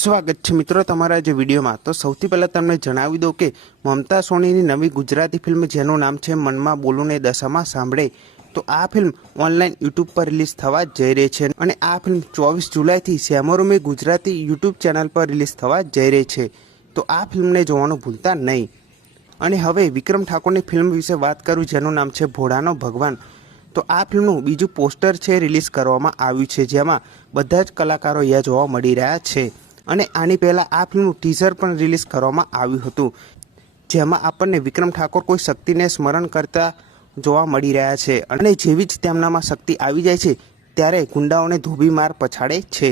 સ્વાગત છે મિત્રો તમારા જે વિડીયોમાં। તો સૌથી પહેલાં તમને જણાવી દઉં કે મમતા સોનીની નવી ગુજરાતી ફિલ્મ જેનું નામ છે મનમાં બોલું ને દશામાં સાંભળે, તો આ ફિલ્મ ઓનલાઈન યુટ્યુબ પર રિલીઝ થવા જઈ રહી છે અને આ ફિલ્મ 24 જુલાઈથી સેમોરમી ગુજરાતી યુટ્યુબ ચેનલ પર રિલીઝ થવા જઈ રહી છે। તો આ ફિલ્મને જોવાનું ભૂલતા નહીં। અને હવે વિક્રમ ઠાકોરની ફિલ્મ વિશે વાત કરું જેનું નામ છે ભોળાનો ભગવાન। તો આ ફિલ્મનું બીજું પોસ્ટર છે રિલીઝ કરવામાં આવ્યું છે, જેમાં બધા જ કલાકારો અહીંયા જોવા મળી રહ્યા છે। અને આની પહેલાં આ ફિલ્મનું ટીઝર પણ રિલીઝ કરવામાં આવ્યું હતું, જેમાં આપણને વિક્રમ ઠાકોર કોઈ શક્તિને સ્મરણ કરતા જોવા મળી રહ્યા છે અને જેવી જ તેમનામાં શક્તિ આવી જાય છે ત્યારે ગુંડાઓને ધોબી માર પછાડે છે।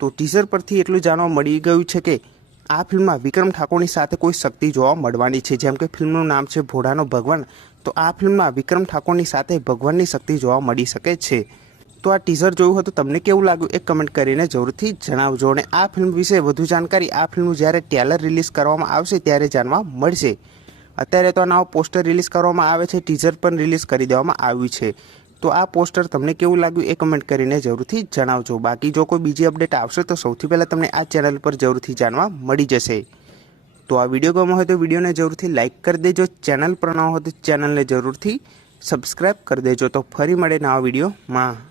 તો ટીઝર પરથી એટલું જાણવા મળી ગયું છે કે આ ફિલ્મમાં વિક્રમ ઠાકોરની સાથે કોઈ શક્તિ જોવા મળવાની છે, જેમ કે ફિલ્મનું નામ છે ભોળાનો ભગવાન। તો આ ફિલ્મમાં વિક્રમ ઠાકોરની સાથે ભગવાનની શક્તિ જોવા મળી શકે છે। તો આ ટીઝર જોયું હતું, તમને કેવું લાગ્યું એ કમેન્ટ કરીને જરૂરથી જણાવજો। અને આ ફિલ્મ વિશે વધુ જાણકારી આ ફિલ્મનું જ્યારે ટ્રેલર રિલીઝ કરવામાં આવશે ત્યારે જાણવા મળશે। અત્યારે તો નવો પોસ્ટર રિલીઝ કરવામાં આવે છે, ટીઝર પણ રિલીઝ કરી દેવામાં આવ્યું છે। તો આ પોસ્ટર તમને કેવું લાગ્યું એ કમેન્ટ કરીને જરૂરથી જણાવજો। બાકી જો કોઈ બીજી અપડેટ આવશે તો સૌથી પહેલાં તમને આ ચેનલ પર જરૂરથી જાણવા મળી જશે। તો આ વિડીયો ગમ્યો હોય તો વિડીયોને જરૂરથી લાઇક કરી દેજો, ચેનલ પર ન હોય તો ચેનલને જરૂરથી સબસ્ક્રાઈબ કરી દેજો। તો ફરી મળે નવા વિડીયોમાં।